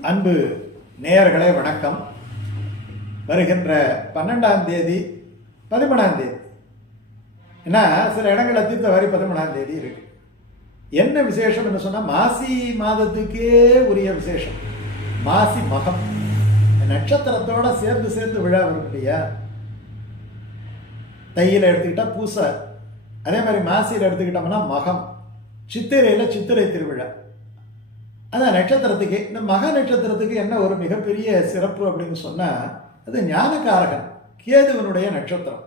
அன்பு நேயர்களே வணக்கம். வருகின்ற பன்னெண்டாம் தேதி பதிமூணாம் தேதி. ஏன்னா சில இடங்களில் தீர்த்தவாரி பதிமூணாம் தேதி இருக்கு. என்ன விசேஷம்னு சொன்னால் மாசி மாதத்துக்கே உரிய விசேஷம். மாசி மகம். நட்சத்திரத்தோட சேர்ந்து சேர்ந்து விழா வரும் இல்லையா? தையில் எடுத்துக்கிட்டா பூசை. அதே மாதிரி மாசியில் எடுத்துக்கிட்டோம்னா மகம். சித்திரையில் சித்திரை திருவிழா. அதான் நட்சத்திரத்துக்கு இந்த மக நட்சத்திரத்துக்கு என்ன ஒரு மிகப்பெரிய சிறப்பு அப்படின்னு சொன்னால் அது ஞானகாரகன் கேதுவனுடைய நட்சத்திரம்.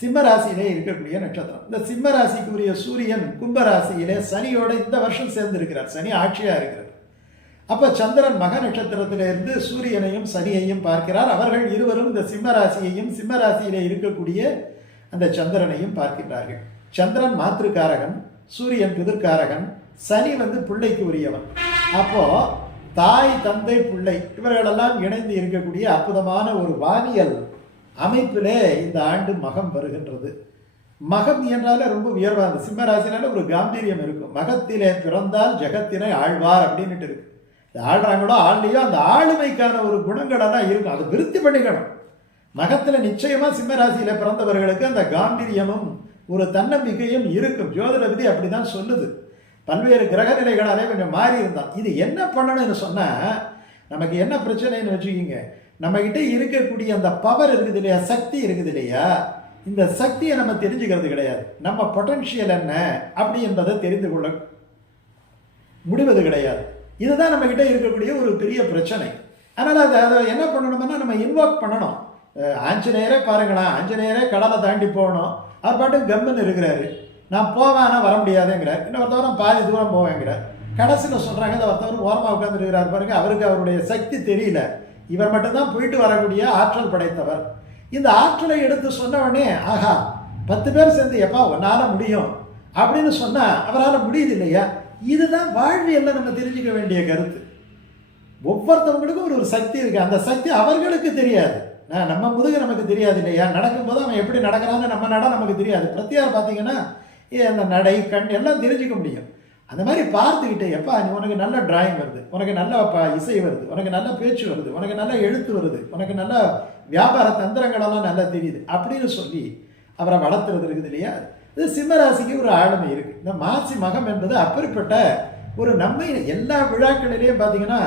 சிம்ம ராசியிலே இருக்கக்கூடிய நட்சத்திரம். இந்த சிம்ம உரிய சூரியன் கும்ப ராசியிலே சனியோட இந்த வருஷம் சேர்ந்திருக்கிறார். சனி ஆட்சியாக இருக்கிறார் அப்போ சந்திரன் மக நட்சத்திரத்திலிருந்து சூரியனையும் சனியையும் பார்க்கிறார். அவர்கள் இருவரும் இந்த சிம்ம ராசியையும் சிம்ம ராசியிலே இருக்கக்கூடிய அந்த சந்திரனையும் பார்க்கின்றார்கள். சந்திரன் மாத்திருக்காரகன் சூரியன் பிதிர்காரகன் சனி வந்து பிள்ளைக்கு உரியவன். அப்போ தாய் தந்தை பிள்ளை இவர்களெல்லாம் இணைந்து இருக்கக்கூடிய அற்புதமான ஒரு வானியல் அமைப்பிலே இந்த ஆண்டு மகம் வருகின்றது. மகம் என்றாலே ரொம்ப உயர்வாக சிம்மராசினால ஒரு காம்பீரியம் இருக்கும். மகத்திலே பிறந்தால் ஜெகத்தினை ஆழ்வார் அப்படின்னுட்டு இருக்கு. இது ஆள்றாங்களோ ஆள்லையோ அந்த ஆளுமைக்கான ஒரு குணங்களெல்லாம் இருக்கும். அதை விருத்தி பண்ணிக்கணும். மகத்தில் நிச்சயமாக சிம்மராசியில் பிறந்தவர்களுக்கு அந்த காம்பீரியமும் ஒரு தன்னம்பிக்கையும் இருக்கும். ஜோதிட விதி அப்படிதான் சொல்லுது. பல்வேறு கிரக நிலைகளாலே கொஞ்சம் மாறி இருந்தான் இது என்ன பண்ணணும்னு சொன்னால் நமக்கு என்ன பிரச்சனைன்னு வச்சுக்கிங்க. நம்மக்கிட்ட இருக்கக்கூடிய அந்த பவர் இருக்குது இல்லையா சக்தி இருக்குது இல்லையா இந்த சக்தியை நம்ம தெரிஞ்சுக்கிறது கிடையாது. நம்ம பொட்டன்ஷியல் என்ன அப்படி என்பதை தெரிந்து கொள்ள முடிவது கிடையாது. இதுதான் நம்மக்கிட்ட இருக்கக்கூடிய ஒரு பெரிய பிரச்சனை. அதனால் அதை அதை என்ன பண்ணணும்னா நம்ம இன்வால்வ் பண்ணணும். அஞ்சு ஆஞ்சநேயரே பாருங்களேன். ஆஞ்சநேயரே கடலை தாண்டி போகணும். அவர் பாட்டு கம்முன்னு இருக்கிறாரு. நான் போவேன் ஆனால் வர முடியாதுங்கிறார். இன்னொருத்தவரும் பாதி தூரம் போவேங்கிறார். கடைசியில் சொல்கிறாங்க இந்த ஒருத்தவர் ஓரமாக உட்காந்துருக்கிறார் பாருங்க அவருக்கு அவருடைய சக்தி தெரியல. இவர் மட்டும்தான் போயிட்டு வரக்கூடிய ஆற்றல் படைத்தவர். இந்த ஆற்றலை எடுத்து சொன்ன உடனே ஆஹா பத்து பேர் சேர்ந்து எப்பா உன்னால் முடியும் அப்படின்னு சொன்னால் அவரால் முடியுது இல்லையா இதுதான் வாழ்வியல்ல நம்ம தெரிஞ்சுக்க வேண்டிய கருத்து. ஒவ்வொருத்தவங்களுக்கும் ஒரு ஒரு சக்தி இருக்கு. அந்த சக்தி அவர்களுக்கு தெரியாது. நம்ம முதுகு நமக்கு தெரியாது இல்லையா? நடக்கும்போது அவன் எப்படி நடக்கிறான்னு நம்ம நட நமக்கு தெரியாது. பிரத்தியார் பார்த்தீங்கன்னா அந்த நடை கண் எல்லாம் தெரிஞ்சுக்க முடியும். அந்த மாதிரி பார்த்துக்கிட்டே எப்பா நீ உனக்கு நல்ல டிராயிங் வருது உனக்கு நல்ல இசை வருது உனக்கு நல்ல பேச்சு வருது உனக்கு நல்ல எழுத்து வருது உனக்கு நல்ல வியாபார தந்திரங்களெல்லாம் நல்லா தெரியுது அப்படின்னு சொல்லி அவரை வளர்த்துறது இருக்குது இல்லையா? இது சிம்மராசிக்கு ஒரு ஆளுமை இருக்குது இந்த மாசி மகம் என்பது அப்பேற்பட்ட ஒரு நம்மை எல்லா விழாக்களிலேயும் பார்த்தீங்கன்னா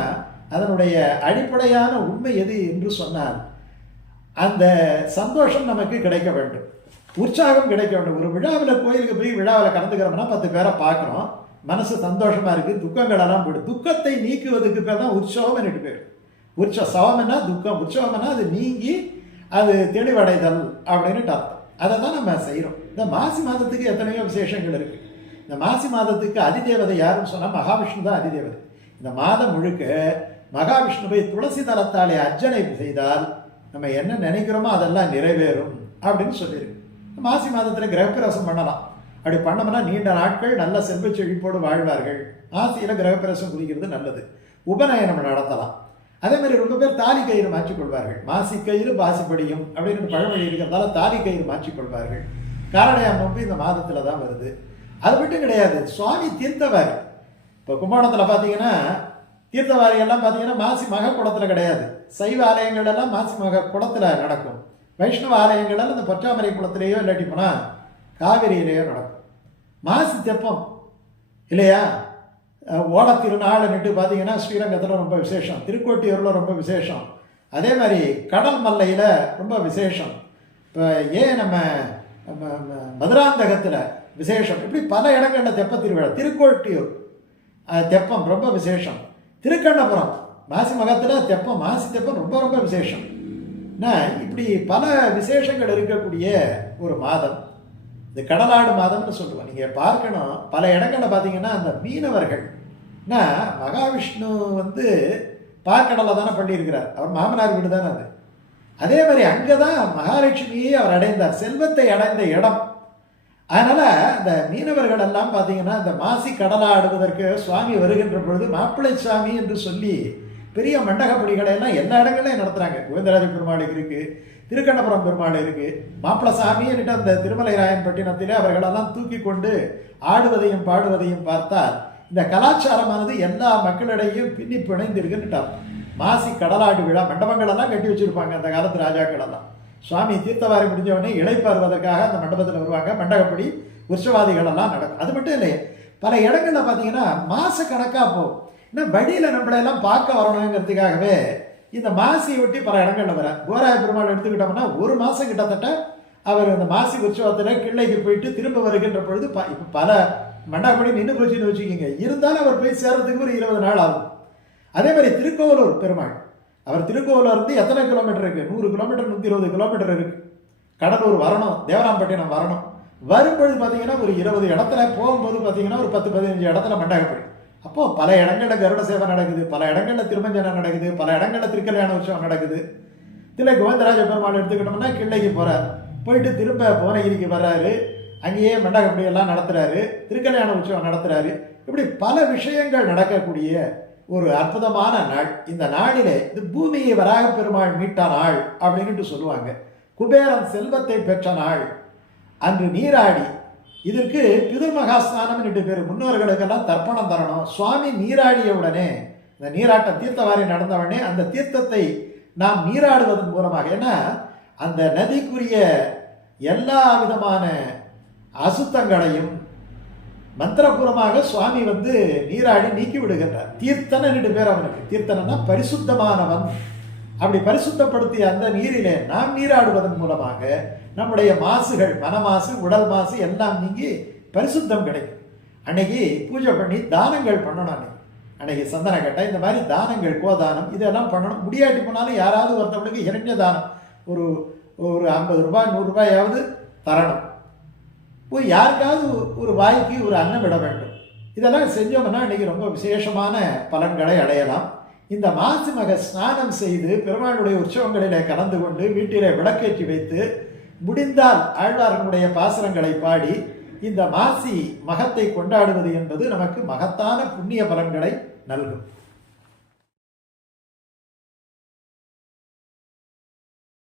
அதனுடைய அடிப்படையான உண்மை எது என்று சொன்னால் அந்த சந்தோஷம் நமக்கு கிடைக்க வேண்டும். உற்சாகம் கிடைக்க வேண்டும். ஒரு விழாவில் கோயிலுக்கு போய் விழாவில் கலந்துக்கிறோம்னா பத்து பேரை பார்க்குறோம். மனசு சந்தோஷமா இருக்கு. துக்கங்களெல்லாம் எல்லாம் துக்கத்தை நீக்குவதுக்கு பேர் தான் உற்சவம் என்று பேர். உற்ச சவம்னா துக்கம். உற்சவம்னா அது நீங்கி அது தெளிவடைதல் அப்படின்னுட்டு அர்த்தம். அதை தான் நம்ம செய்கிறோம் இந்த மாசி மாதத்துக்கு எத்தனையோ விசேஷங்கள் இருக்கு. இந்த மாசி மாதத்துக்கு அதிதேவதை யாருன்னு சொன்னால் மகாவிஷ்ணு தான் அதிதேவதை. இந்த மாதம் முழுக்க மகாவிஷ்ணுவை துளசி தலத்தாலே அர்ச்சனை செய்தால் நம்ம என்ன நினைக்கிறோமோ அதெல்லாம் நிறைவேறும் அப்படின்னு சொல்லியிருக்கு. மாசி மாதத்தில் கிரகப்பிரவேசம் பண்ணலாம். அப்படி பண்ணோம்னா நீண்ட நாட்கள் நல்ல செல்வ செழிப்போடு வாழ்வார்கள். மாசியில் கிரகப்பிரவேசம் குறிக்கிறது நல்லது. உபநயனம் நடத்தலாம். அதே மாதிரி ரொம்ப பேர் தாலி கயிறு மாற்றிக்கொள்வார்கள் மாசி கயிறு பாசிப்படியும் அப்படின்னு பழமொழி இருக்கிறதால தாலி கயிறு மாற்றிக்கொள்வார்கள் காரடையாம் நோம்பு இந்த மாதத்தில் தான் வருது. அது மட்டும் கிடையாது சுவாமி தீர்த்தவாரி. இப்போ கும்பகோணத்தில் பார்த்தீங்கன்னா தீர்த்தவாரி எல்லாம் பார்த்தீங்கன்னா மாசி மக குளத்தில் கிடையாது. சைவ ஆலயங்கள் எல்லாம் மாசி மக குளத்தில் நடக்கும். வைஷ்ணவ ஆலயங்கள் அந்த இந்த குளத்திலேயோ இல்லாட்டி போனால் காவிரியிலேயோ நடக்கும். மாசி தெப்பம் இல்லையா? ஓட ஓண திருநாள்னுட்டு பார்த்தீங்கன்னா ஸ்ரீரங்கத்தில் ரொம்ப விசேஷம் திருக்கோட்டியூரில் ரொம்ப விசேஷம். அதே மாதிரி கடல் மல்லையில் ரொம்ப விசேஷம். இப்போ ஏன் நம்ம ம- ம- மதுராந்தகத்தில் விசேஷம்? இப்படி பல இடங்களில் தெப்ப திருவிழா திருக்கோட்டியூர் தெப்பம் ரொம்ப விசேஷம். திருக்கண்ணபுரம் மாசி மகத்தில் தெப்பம் மாசி தெப்பம் ரொம்ப ரொம்ப விசேஷம். இப்படி பல விசேஷங்கள் இருக்கக்கூடிய ஒரு மாதம். இந்த கடலாடு மாதம்னு சொல்லுவோம். நீங்கள் பார்க்கணும். பல இடங்களில் பார்த்தீங்கன்னா அந்த மீனவர்கள். மகாவிஷ்ணு வந்து பார்க்கடலை தானே பண்ணியிருக்கிறார். அவர் மாமனார் வீடு தானே அது. அதே மாதிரி அங்கே தான் மகாலட்சுமியை அவர் அடைந்தார். செல்வத்தை அடைந்த இடம். அதனால் அந்த மீனவர்கள் எல்லாம் பார்த்தீங்கன்னா அந்த மாசி கடலாடுவதற்கு சுவாமி வருகின்ற பொழுது மாப்பிள்ளை சாமி என்று சொல்லி பெரிய மண்டகப்படிகளை எல்லாம் எல்லா இடங்களையும் நடத்துறாங்க. கோவிந்தராஜ பெருமாளுக்கு இருக்கு திருக்கண்ணபுரம் பெருமாள் இருக்கு. மாப்பிள்ளை சாமின்னுட்டு அந்த திருமலை ராயன்பட்டினத்திலே அவர்களெல்லாம் தூக்கி கொண்டு ஆடுவதையும் பாடுவதையும் பார்த்தால் இந்த கலாச்சாரமானது எல்லா மக்களிடையும் பின்னி பிணைந்து மாசி கடலாடு விழா மண்டபங்களெல்லாம் கட்டி வச்சிருப்பாங்க அந்த காலத்து ராஜாக்கள் எல்லாம் சுவாமி தீர்த்தவாரி முடிஞ்ச இழைப்பாருவதற்காக அந்த மண்டபத்தில் வருவாங்க. மண்டகப்படி உற்சவாதிகள் எல்லாம் நடக்கும். அது மட்டும் இல்லையே பல இடங்களில் பார்த்தீங்கன்னா மாச கணக்காக போகும். இன்னும் வழியில் நம்மளை எல்லாம் பார்க்க வரணுங்கிறதுக்காகவே இந்த மாசியை ஒட்டி பல இடங்கள்ல வர. கோராய பெருமாள் எடுத்துக்கிட்டோம்னா ஒரு மாசம் கிட்டத்தட்ட அவர் அந்த மாசி உற்சவத்தில் கிள்ளைக்கு போயிட்டு திரும்ப வருகின்ற பொழுது ப- பல மண்டபப்படி நின்று போச்சுன்னு வச்சுக்கோங்க. இருந்தாலும் அவர் போய் சேர்றதுக்கு ஒரு இருபது நாள் ஆகும். அதே மாதிரி திருக்கோவலூர் பெருமாள். அவர் திருக்கோவிலேருந்து எத்தனை கிலோமீட்டர் இருக்கு? நூறு கிலோமீட்டர் நூற்றி இருபது கிலோமீட்டர் இருக்கு. கடலூர் வரணும் தேவராம்பட்டினம் வரணும். வரும்பொழுது பார்த்தீங்கன்னா ஒரு இருபது இடத்துல போகும்போது பார்த்தீங்கன்னா ஒரு பத்து பதினஞ்சு இடத்துல மண்டகப்படி அப்போ பல இடங்கள்ல கருட சேவை நடக்குது பல இடங்கள்ல திருமஞ்சனம் நடக்குது பல இடங்கள்ல திருக்கல்யாண உற்சவம் நடக்குது. தில்லை கோவிந்தராஜ பெருமாள் எடுத்துக்கிட்டோம்னா கிள்ளைக்கு போறார். போயிட்டு திரும்ப புவனகிரிக்கு வர்றாரு. அங்கேயே மண்டகப்படி எல்லாம் நடத்துறாரு. திருக்கல்யாண உற்சவம் நடத்துறாரு. இப்படி பல விஷயங்கள் நடக்கக்கூடிய ஒரு அற்புதமான நாள். இந்த நாளிலே இது பூமியை வராக பெருமாள் மீட்ட நாள் அப்படின்ட்டு சொல்லுவாங்க. குபேரன் செல்வத்தை பெற்ற நாள். அன்று நீராடி இதற்கு பிதர்மகாஸ்தானம் என்று பேர். முன்னோர்களுக்கெல்லாம் தர்ப்பணம் தரணும். சுவாமி நீராடிய உடனே இந்த நீராட்டம் தீர்த்தவாரி நடந்தவுடனே அந்த தீர்த்தத்தை நாம் நீராடுவதன் மூலமாக ஏன்னா அந்த நதிக்குரிய எல்லா விதமான அசுத்தங்களையும் மந்திரபூர்வமாக சுவாமி வந்து நீராடி நீக்கி விடுகின்றார். தீர்த்தன ரெண்டு பேர் அவனுக்கு. தீர்த்தனன்னா பரிசுத்தமானவன். அப்படி பரிசுத்தப்படுத்திய அந்த நீரிலே நாம் நீராடுவதன் மூலமாக நம்முடைய மாசுகள் மனமாசு உடல் மாசு எல்லாம் நீங்கி பரிசுத்தம் கிடைக்கும். அன்னைக்கு பூஜை பண்ணி தானங்கள் பண்ணணும் அன்னைக்கு. அன்னைக்கு சந்தன கட்டை இந்த மாதிரி தானங்கள் கோதானம் இதெல்லாம் பண்ணணும். முடியாட்டி போனாலும் யாராவது ஒருத்தவங்களுக்கு இரண்ய தானம். ஒரு ஒரு ஐம்பது ரூபாய் நூறு ரூபாயாவது தரணும். போய் யாருக்காவது ஒரு வாய்க்கு ஒரு அன்னம் விட வேண்டும். இதெல்லாம் செஞ்சோம்னா இன்னைக்கு ரொம்ப விசேஷமான பலன்களை அடையலாம். இந்த மாசி மக ஸ்நானம் செய்து பெருமாளுடைய உற்சவங்களிலே கலந்து கொண்டு வீட்டிலே விளக்கேற்றி வைத்து முடிந்தால் ஆழ்வார்களுடைய பாசுரங்களை பாடி இந்த மாசி மகத்தை கொண்டாடுவது என்பது நமக்கு மகத்தான புண்ணிய பலன்களை நல்கும்.